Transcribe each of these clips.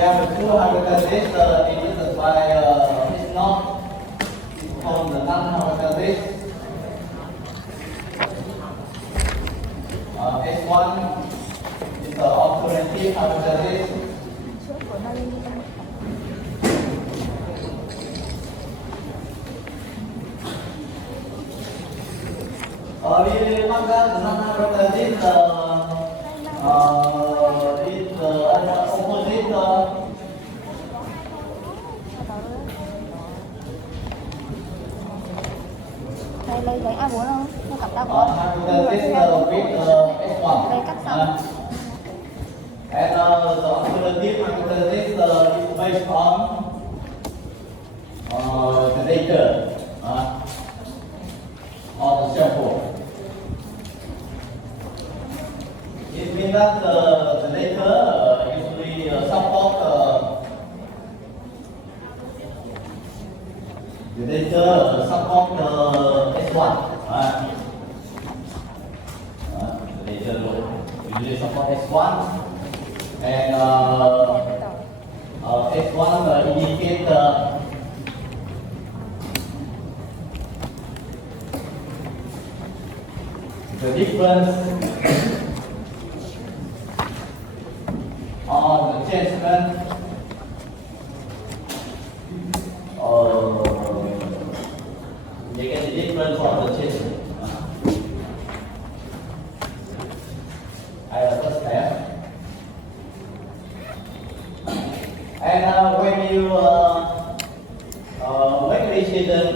have two hypotheses. It is by it's not from the non-hypothesis. S1 is the alternative hypothesis. We mark that the non-hypothesis is opposite. Đây lấy giấy A4 không? Nó cặp A4. Hypothesis with S1. Đây cắt xong. And the alternative hypothesis is based on the data on the sample. It means that the data usually support the data support S1. The data usually support S1, and S1 indicate the difference on the changement you get the difference of the changement. I first step. And when you make a decision,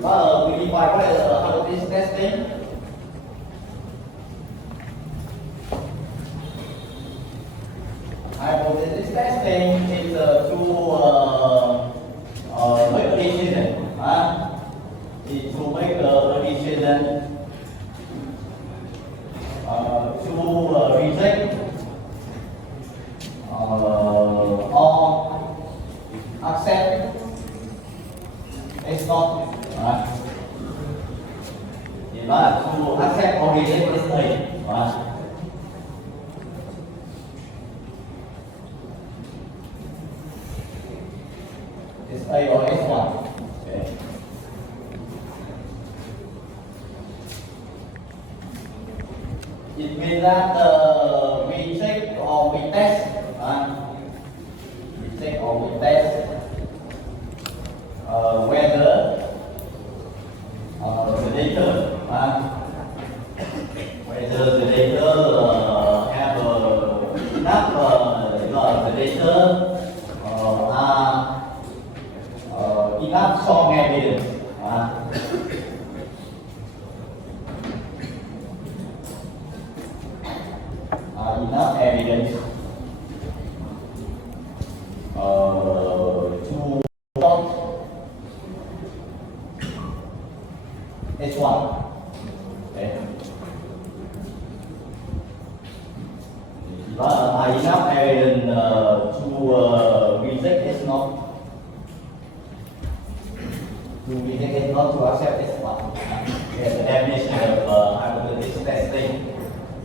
we define what is hypothesis testing. Hypothesis testing is to make a decision. Is to make a decision to reject or accept it's not. To accept or reject is A. It's A or S1. Okay. It means that we check or we test. We check or we test whether the data, whether the data have enough the data are enough strong evidence. Enough evidence to support H1. Okay. Enough evidence to reject H0, to reject H0 to accept H1. That's the definition of hypothesis testing.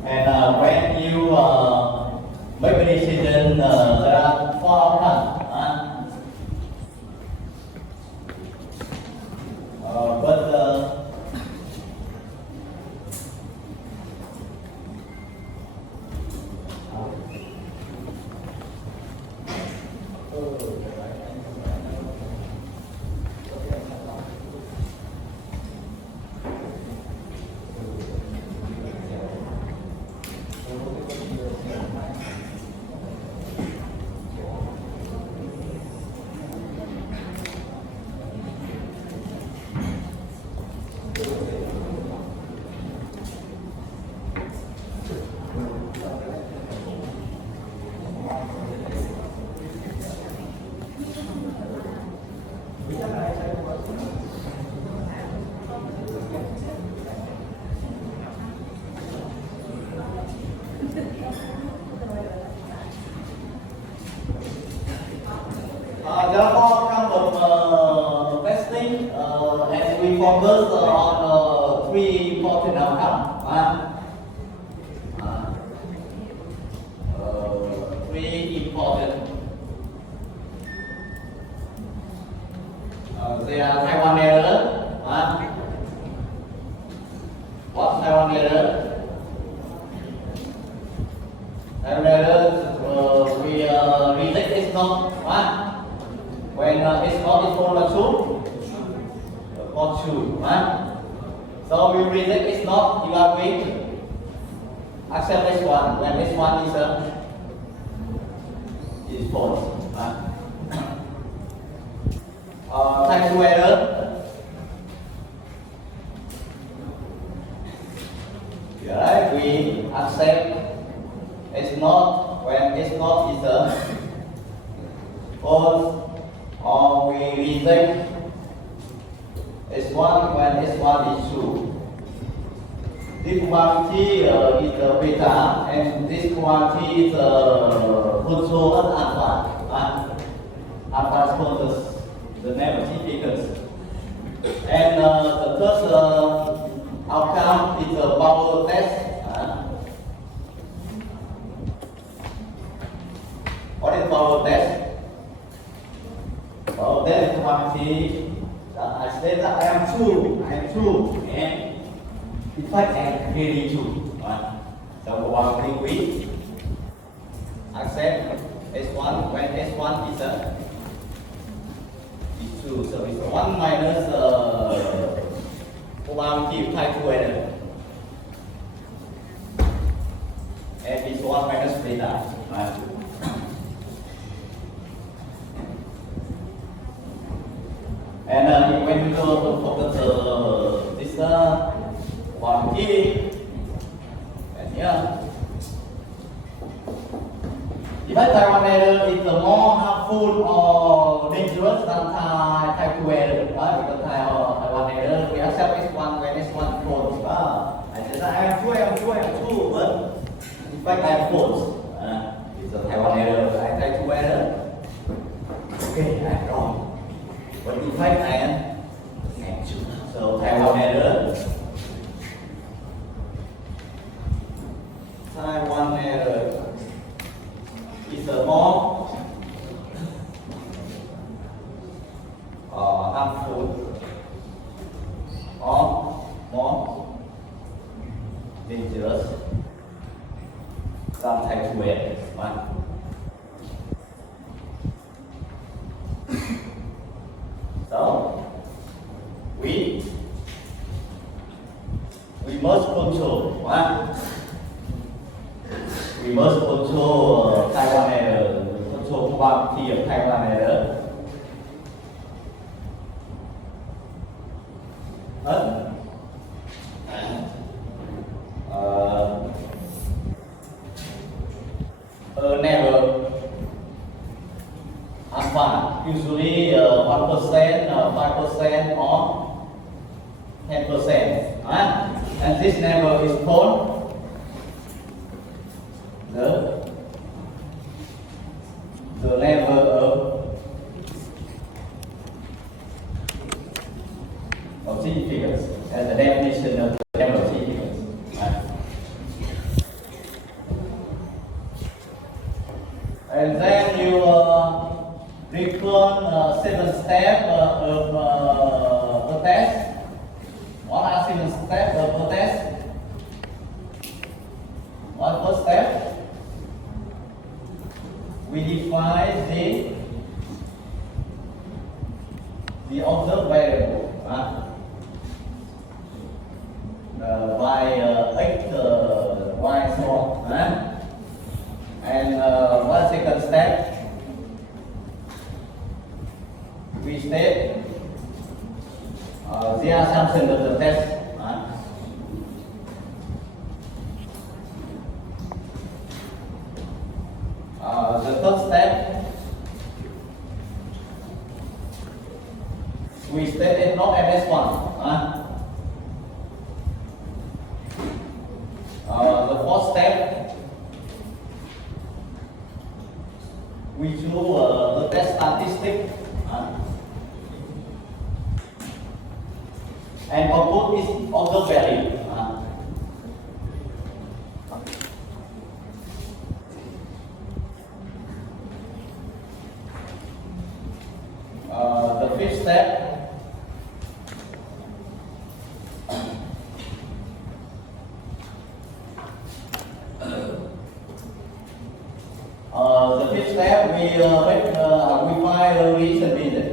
And when you make a decision, there are four outcomes. Therefore, kind of testing, and we focus on three important outcomes. Three important we reject is not one. When is not equal to true, or true, right? So we reject is not, evaluate, accept S1 when S1 is false. Right? Type 2 error. Right? We accept S0 when S0 is false, or we reject S1 when S1 is true. This quantity is beta, and this quantity is also alpha. Alpha is the negative figures. And the first outcome is a power test. What is power test? Power test quantity. I say that I am true, and in fact I am really true. So one thing we accept S1 when S1 is true. So it's 1 minus probability of type 2 error. And it's 1 minus beta. And when you go to focus this one key, and here, if type 1 error is more harmful or dangerous than type 2 error, because type 1 error we accept S1 when S1 is false. I said I am true, but in fact I am false. It's a type 1 error, type 2 error. Okay, I am wrong. But in fact I am true. So type 1 error. Type 1 error is a more harmful or more dangerous than type 2 error. So we must control we must control type 1 error, control probability of type 1 error. Never alpha, usually 1%, 5% or 10%. And this number is called the level of significance, and the definition of the level of significance. And then you recall 7 steps of the test. What are 7 steps of the test? One first step, we define the observed variable by x, y, so on. And one second step, we state the assumption of the test. The third step, we state it not MS1. The fourth step, we do the test statistic and compute its observed value. The fifth step, The fifth step, we find a reason reason.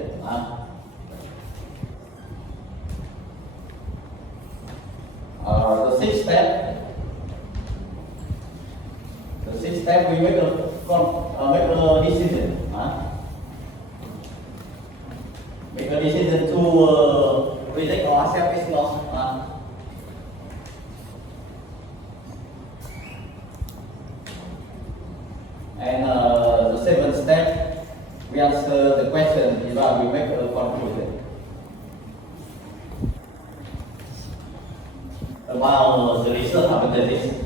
The sixth step, we make a decision. Make a decision to reject or accept its loss. And the seventh step, we answer the question, we make a conclusion about the research hypothesis.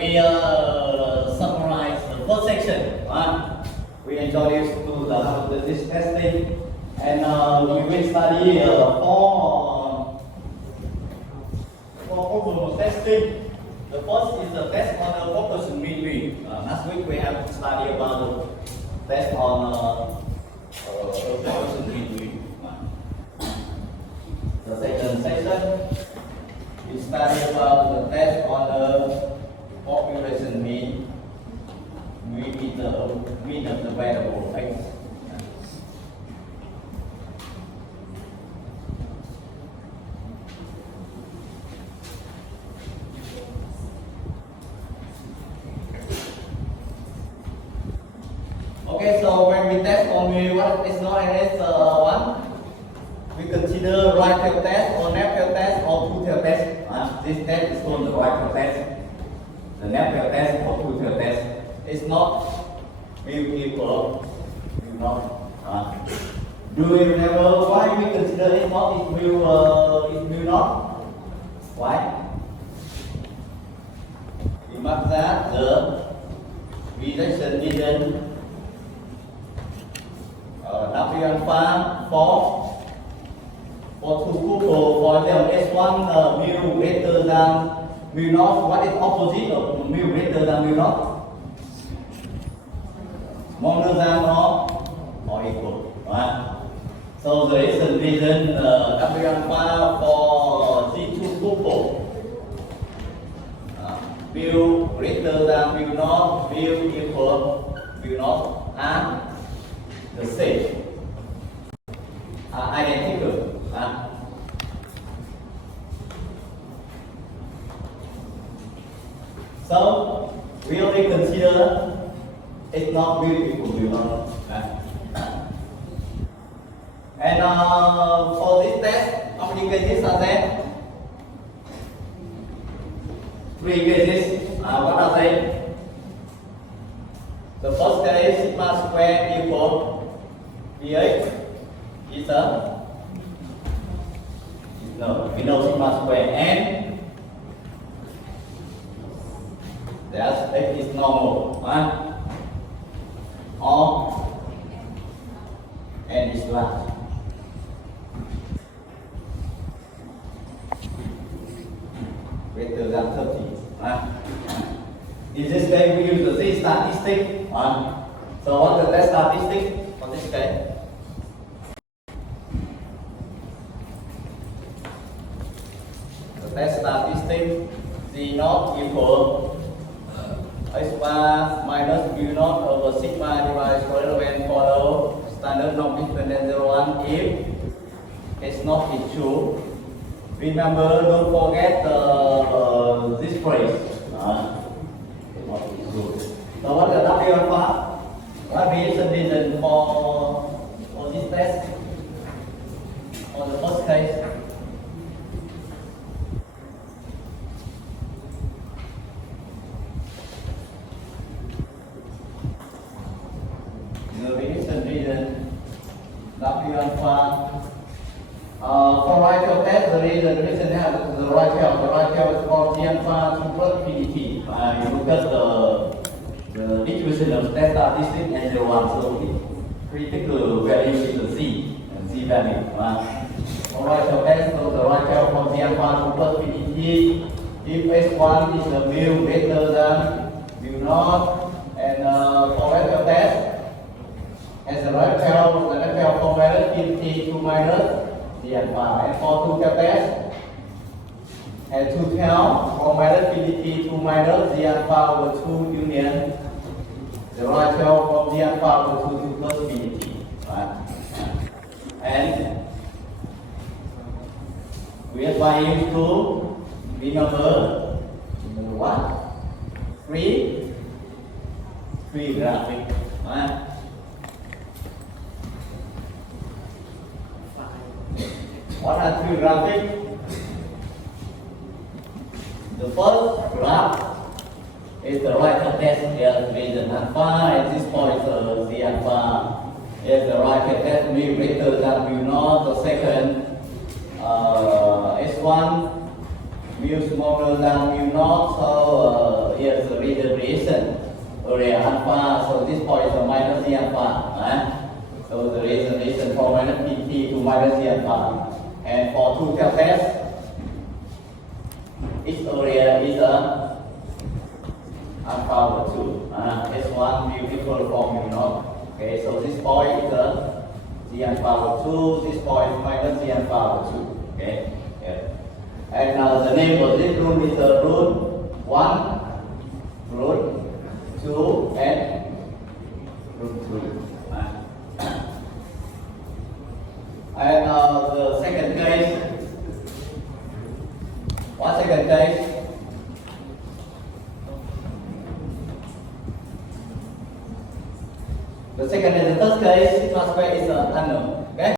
Here are we summarize the first section. We introduce to the hypothesis testing, and we will study four problem testing. The first is the test on the focus mean. Last week we have studied about the test on focus mean. The second section we study about the test on the population mean. Mean the mean of the variable x. Okay, so when we test on what is known as one, we consider right tail test or left tail test or two tail test. This test is called the right tail test. The left tail test or two tail test is not equal. Do you remember why we consider it not? It will not. Why? We mark that the rejection region W alpha for two couple, for example, S1 mu greater than mu naught. What is opposite of mu greater than mu naught? Smaller than or equal. Right? So there is a reason W alpha for G2 couple. Mu greater than mu naught, mu equal mu naught, and the same are identical. So we only consider it's not mu equal mu naught. And for this test, how many cases are there? 3 cases. What are they? The first case, sigma square equal pH is we know sigma square, and that x is normal, or n is large. Greater than 30. In this case, we use the Z statistic. So what is the statistic for this case? The test statistic Z naught equal H bar minus mu naught over sigma divided square root of n follow standard norm is greater than 0.1 if it's not is true. Remember, don't forget this phrase. So what is the W alpha? What is the reason for this test? For the first case. The reason W alpha. For right tail test, the reason has the right tail. The right tail is called G alpha super PDT. You look at the distribution of test statistic and 0, 1. So it critical value is the Z and Z value. Alright, so test so the right child from the alpha to plus infinity. If S1 is a mu greater than mu naught, and for vector test, as a right child, the left child from minus infinity to minus the alpha, and for two test, and to count from minus infinity to minus the alpha over 2 union the right child from the alpha over 2 to plus infinity. Right? And we are trying to remember what? Three graphic. Right? What are three graphics? The first graph is the right test here with alpha, and this point is the alpha is the right test mu greater than mu naught. The second S1 mu smaller than mu naught, so here's the regeneration area alpha, so this point is minus the alpha, right? So the regeneration from minus pt to minus the alpha. And for two test, each area is a alpha over 2. S1 mu equal from mu naught. Okay, so this point is the alpha over 2, this point is minus the alpha over 2. Okay, yeah. And the name of this root is root 1, root 2, and root 2. And the second case, what second case? The second and the third case, sigma square is unknown. Okay?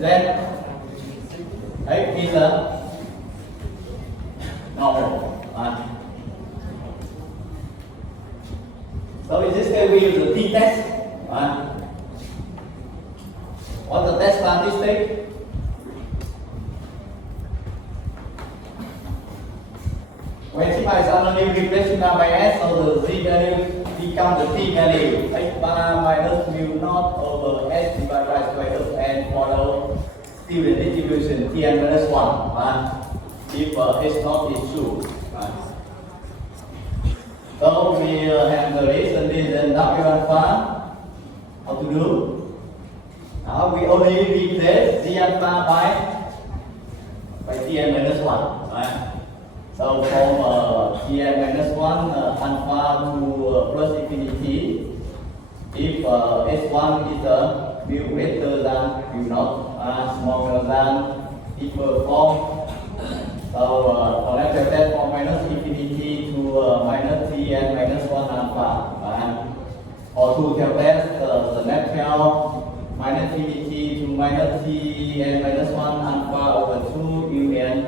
Then X is normal. So in this case, we use the t-test. What's the test statistic? When sigma is unknown, we replace sigma by S, so the Z value becomes the T value. X bar minus mu naught over S divided by square root and follow still the distribution Tn minus 1. If S naught is true. So we have the reason W alpha. How to do? Now we only replace Z alpha by Tn minus 1. Right? So from Tn minus 1 alpha to plus infinity, if S1 is mu greater than mu naught, smaller than equal from, so for natural test from minus infinity to minus Tn minus 1 alpha. Or to test the natural minus infinity to minus Tn minus 1 alpha over 2 union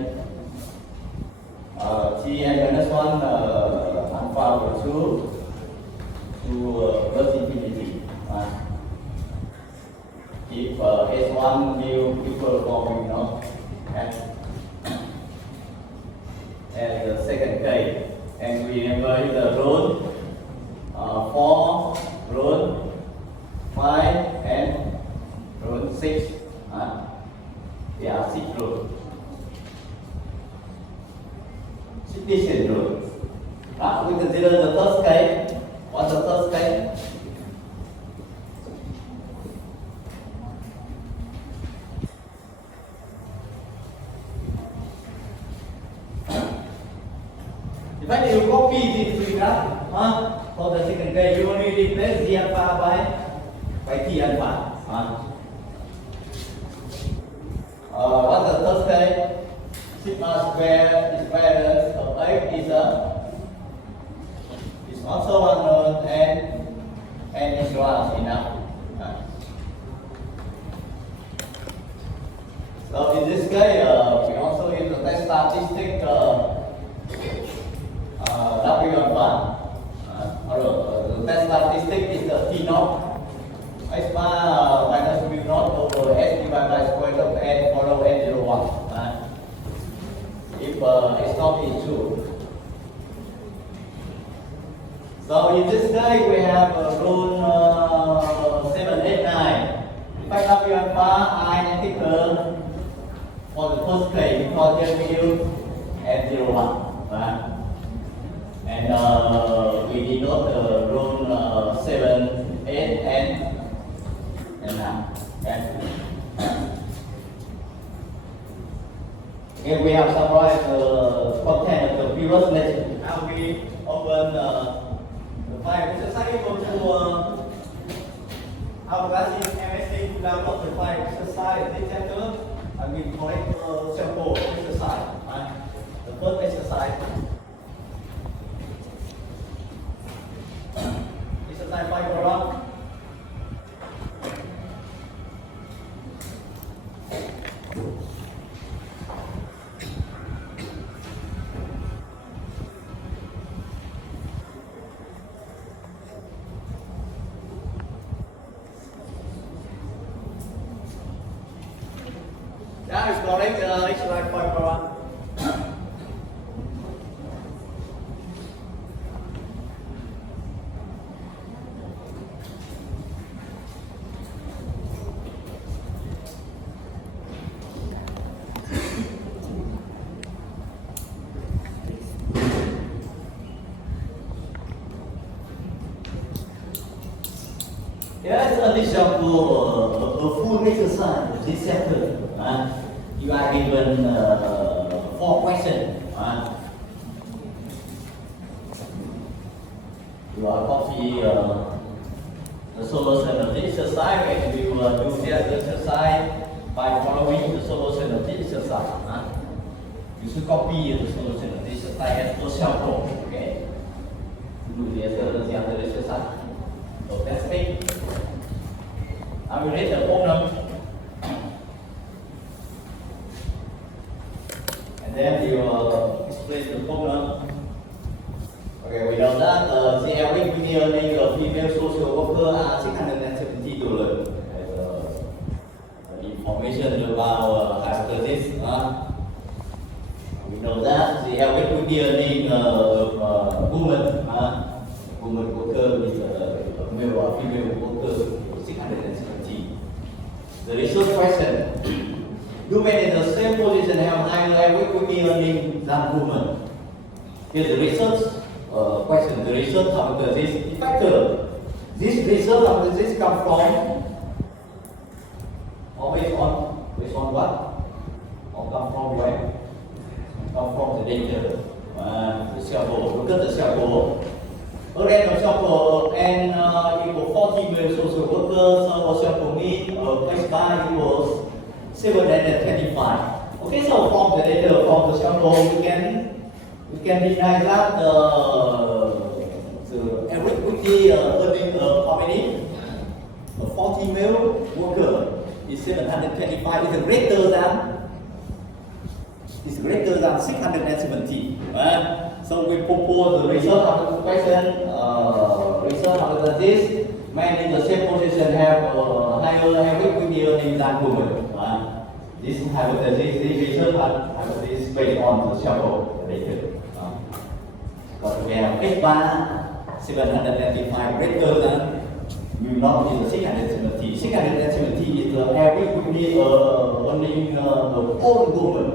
Tn minus 1 alpha over 2 to plus infinity. If S1 mu equal from mu naught. And the second case, and we remember the root 4, root 5, and root 6. There are 6 roots. 6 decent roots. We consider the first case. What's the first case? If you copy this figure, for the second case, you only replace Z alpha by T alpha. What's the first case? Sigma square is balance of X is also unknown and is large enough. So in this case, we also use the test statistic W alpha. The test statistic is the T naught. X bar minus mu naught over S divided by square root of N follow N01. If S naught is true. So in this day we have rule 7, 8, 9. Find up your bar I and ticker for the first claim because there will and 0, 1. And we denote the rule 7, 8, and 9. Okay, we have summarized the content of the previous lesson. Now we open the file exercise go to our class in MSc download the file exercise this chapter and we collect sample exercise. The first exercise. Exercise 5 program. Now it's correct exercise 5 program. Here's an example of a full exercise of this chapter. You are given 4 questions. You are copy the solution of the exercise and you do the exercise by following the solution of the exercise. You should copy the solution of the exercise as a sample. Okay? Do the exercise. So that's it. I will read the problem. And then you explain the problem. Okay, we know that the average beginning of female social worker are 670 dollars. Information about hypothesis. We know that the average beginning of woman worker is male or female worker 670. The research question. Do men in the same position have higher average quickly earning than women? Here's the research question. The research hypothesis factor. This research hypothesis come from or based on what? Or come from where? Come from the data. The sample. Look at the sample. A random sample n equals 40 male social workers. Our sample mean x bar equals 725. Okay, so from the data from the sample, we can derive that the average weekly earning of how many? 40 male worker is 725. Is greater than 670. So we propose the result of the question. Result of this: men in the same position have higher average weekly earning than women. This hypothesis, this research hypothesis based on the sample data. Because we have X bar 795 greater than mu naught is 670. 670 is the average weekly earning of all women.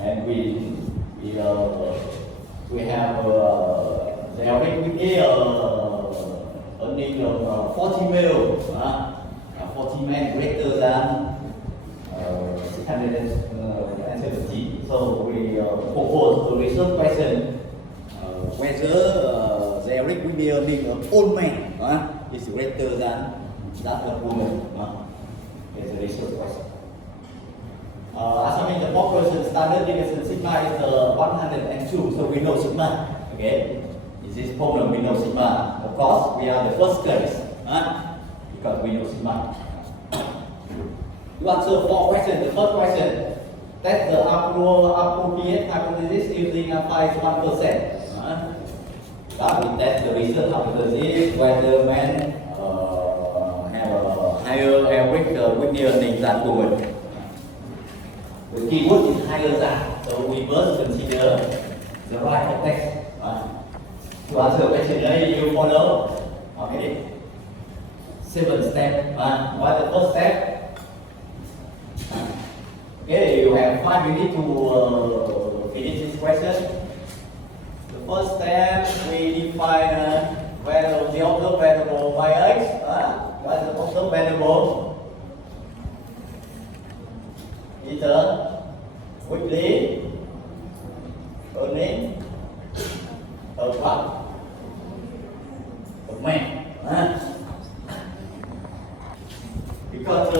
And we have the average weekly earning of 40 male, 40 men greater than 670. So we propose the research question whether the average weekly earning of all men is greater than that of women. It's a research question. Assuming the population standard deviation sigma is 102, so we know sigma. Okay, in this problem we know sigma. Of course, we are the first case because we know sigma. You answer 4 questions. The first question: test the appropriate hypothesis using a 1%. That we test the research hypothesis whether men have a higher average weekly earning than women. The keyword is higher than, so we first consider the right of text. To answer the question, you follow how many? 7 steps. What's the first step? Okay, you have 5 minutes to finish this question. The first step, we define where the observed variable y(x). What's the observed variable? Either weekly, earning, or what? Of man. Because a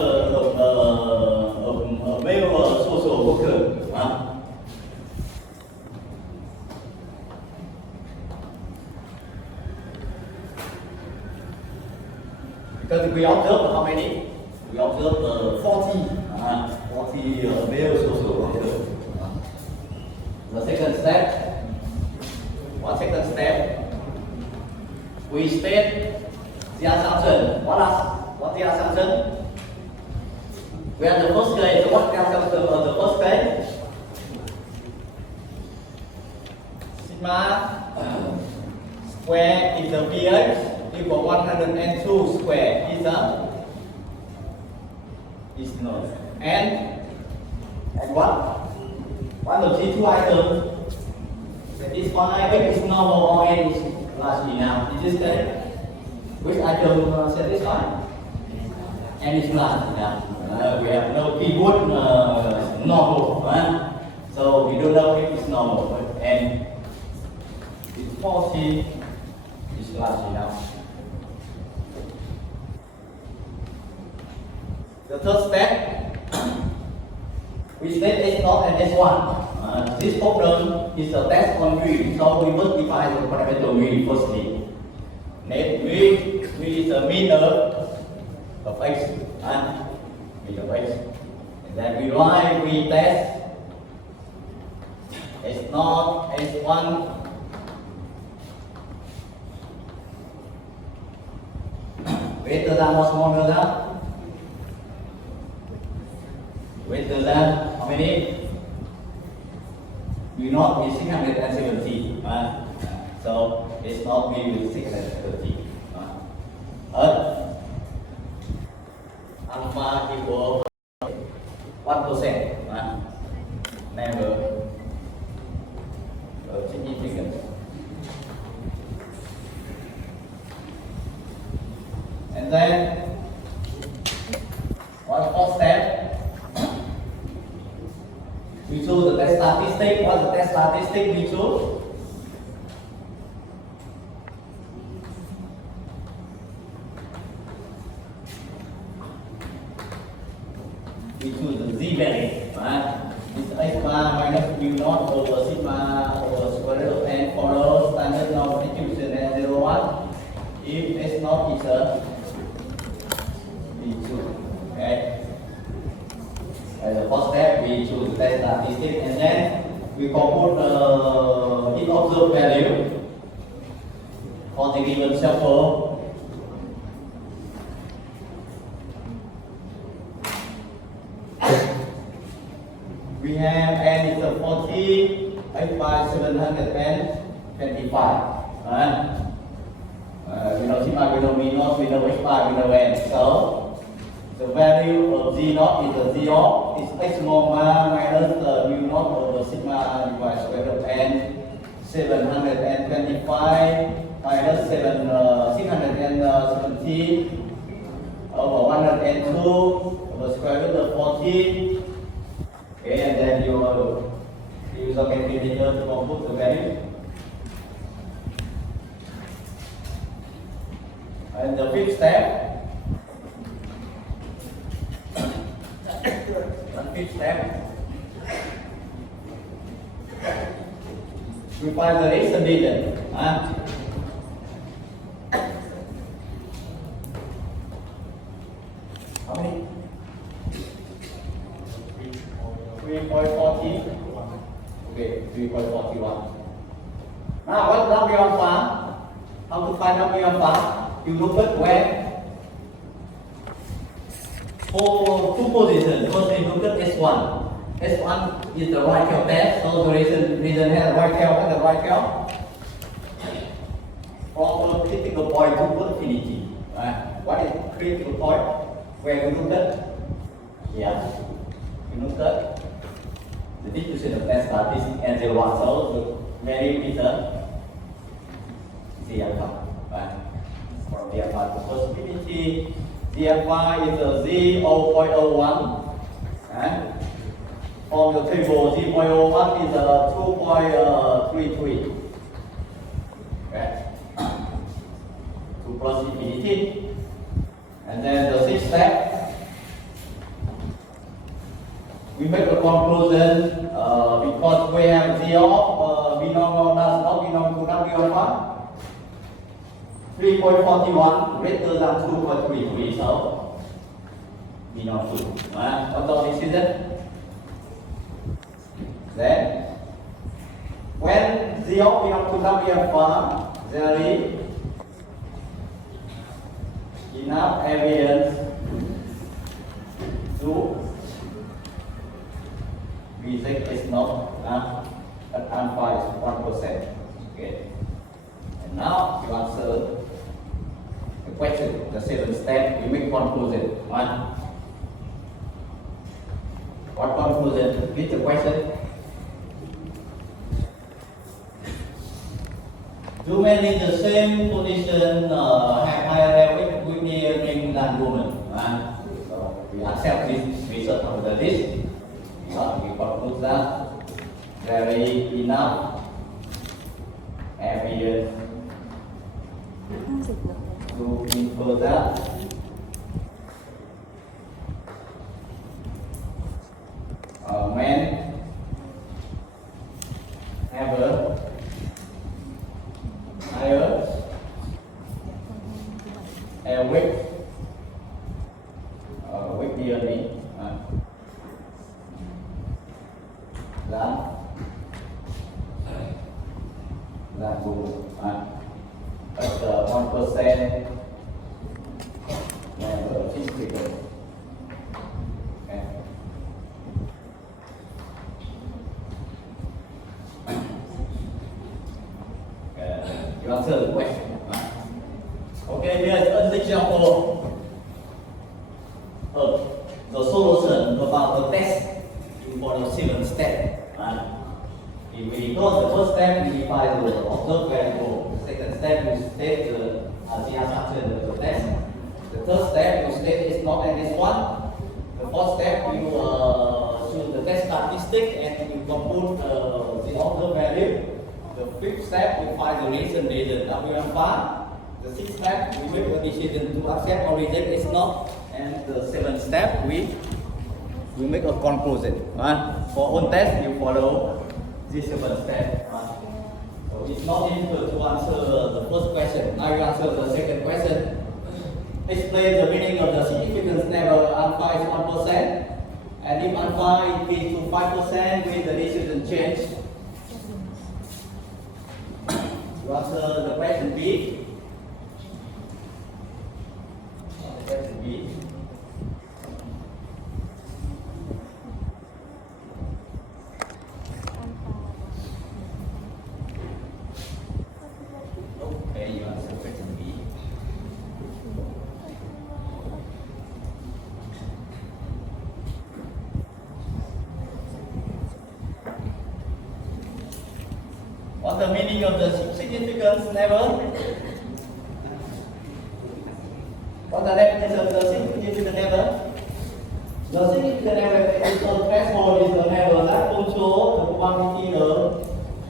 male social worker. Because we observe how many? We observe 40 male social workers. The second step, what second step? We state the assumption. What the assumption? We are the first case. What the assumption of the first case? Sigma square is the pH equal 102 square is known. And what? What the G2 item? Satisfy X is normal or N is large enough. In this case, which item satisfy? N is large enough. We have no keyword normal. So we don't know if it's normal, but N is 40 is large enough. The third step, we state S0 and S1. This problem is a test on V, so we must define the parameter V firstly. Next, V is the mean of X, mean of X. And then we write V test S0, S1. Greater than or smaller than? Greater than how many? Will not be 670. So it's not be with 630. Alpha equal 1%. Never significant. And then what fourth step? We choose the test statistic. What's the test statistic we choose? We choose the z value. It's x bar minus mu naught over sigma over square root of n follows standard norm distribution at 0, 1. If s naught is a we choose. Okay. As the first step, we choose the test statistic and then we compute its observed value for the given sample. We have n is a 40, x by 725. We know sigma, we know mu naught, we know h bar, we know n. So the value of z naught is the z naught is x norma minus the mu naught over sigma divided square root of n. 725 minus 670 over 102 over square root of 40. Okay, and then you use a calculator to compute the value. And the fifth step. We find the reason needed. How many? 3.40. Okay, 3.41. Now, what W alpha? How to find W alpha? You look at where? For two positions. First, you look at S1. S1 is the right tail test, so the reason has the right tail and the right tail. from a critical point to infinity. What is critical point? Where you look at? Yeah, you look at the distribution of test statistics and the one. So the value is a ZF5. For ZF5, the first infinity, ZF5 is a 0.01. From the table, 0.01 is a 2.33. Okay. 2 plus infinity. And then the sixth step, we make a conclusion because we have Z of V normal does not belong to W alpha. 3.41 greater than 2.33, so V normal 2. What the decision? Then, when Z of belongs to W alpha, there is enough evidence to reject is not that alpha is 1%. Okay. And now you answer the question, the seventh step, we make conclusion. What conclusion? Read the question. Two men in the same position have higher level equity than women. So we accept this research after this. We conclude that there is enough evidence to infer that men have a higher weight DNA than women. But 1% never significant. Okay. You answer the question. Okay, here's an example of the solution about the test for the seventh step. If we go the first step, we define the observed variable. The second step, we state the assumption of the test. The third step, you state it's not and it's one. The fourth step, you choose the test statistic and you compute the observed value. The fifth step, we find the reason W alpha. The sixth step, we make a decision to accept or reject it's not. And the seventh step, we make a conclusion. For all tests, you follow this seven step. So it's not difficult to answer the first question. Now you answer the second question. Explain the meaning of the significance level alpha is 1%. And if alpha increases to 5%, will the decision change? You answer the question B. Question B. Okay, you answer question B. What's the meaning of the significance level? What's the definition of the significant level? The significant level is the threshold is the level that controls the probability of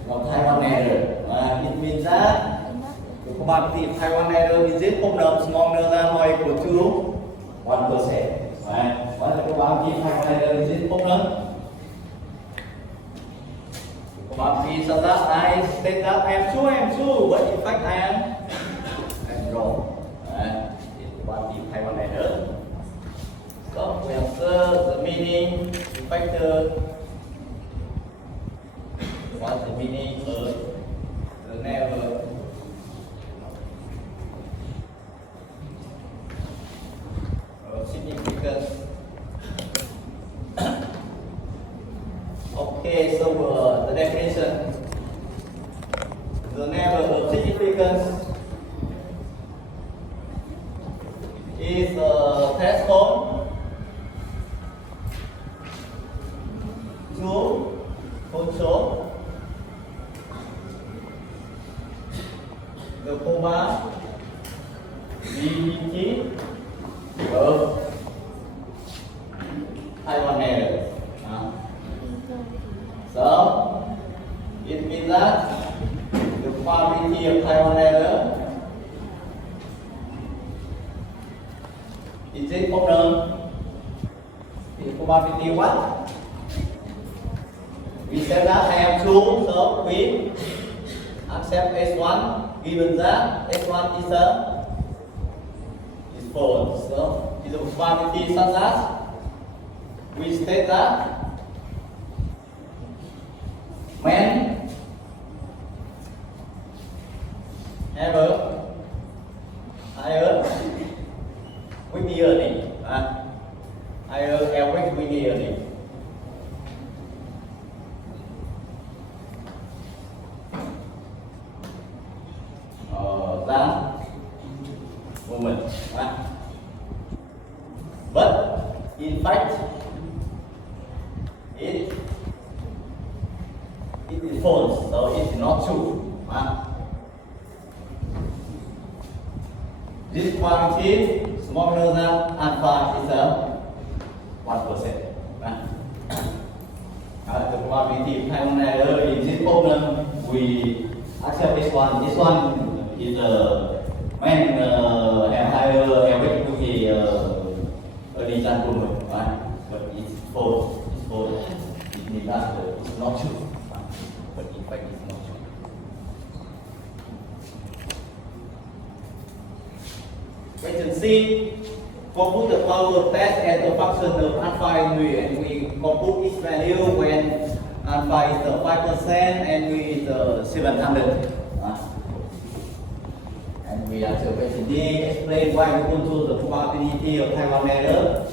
Taiwan error. It means that the probability of Taiwan error is it smaller than or equal to 1%. What the probability of Taiwan error is it probability so that I state that I am true, but in fact I am wrong. Probability of Taiwan error. So we answer the meaning factor. What's the meaning of the level of significance? Okay, so the definition. The level of significance is test code 2 control the comma DBT of Taiwan error. So it means that the probability of Taiwan error is it problem? The probability what? We said that I have 2, so we accept S1 given that S1 is false. So is the probability such that we state that when ever higher Whitney earning, higher average Whitney earning. That moment, but in fact, it is false, so it is not true. This quantity smaller than alpha is a 1%. The probability of Taiwan error in this problem we accept this one. This one is when have higher average to be early than moment, but it's false. It's false. It means that it's not true, but in fact it's not true. Question C. Compute the power test as a function of alpha and we compute its value when alpha is 5% and we is 700. And we answer question D. Explain why we control the probability of Taiwan error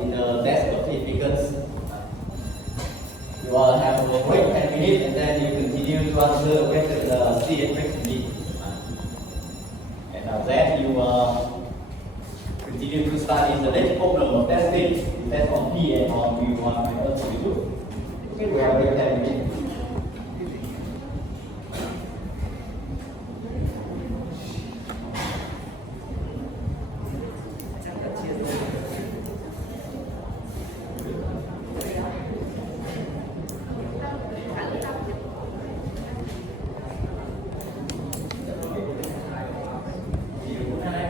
in the test of significance. You will have a break 10 minutes and then you continue to answer question C and question D. And after that you continue to study the next problem of testing. You test on P and on V1 and also V2. Okay, we have break 10 minutes.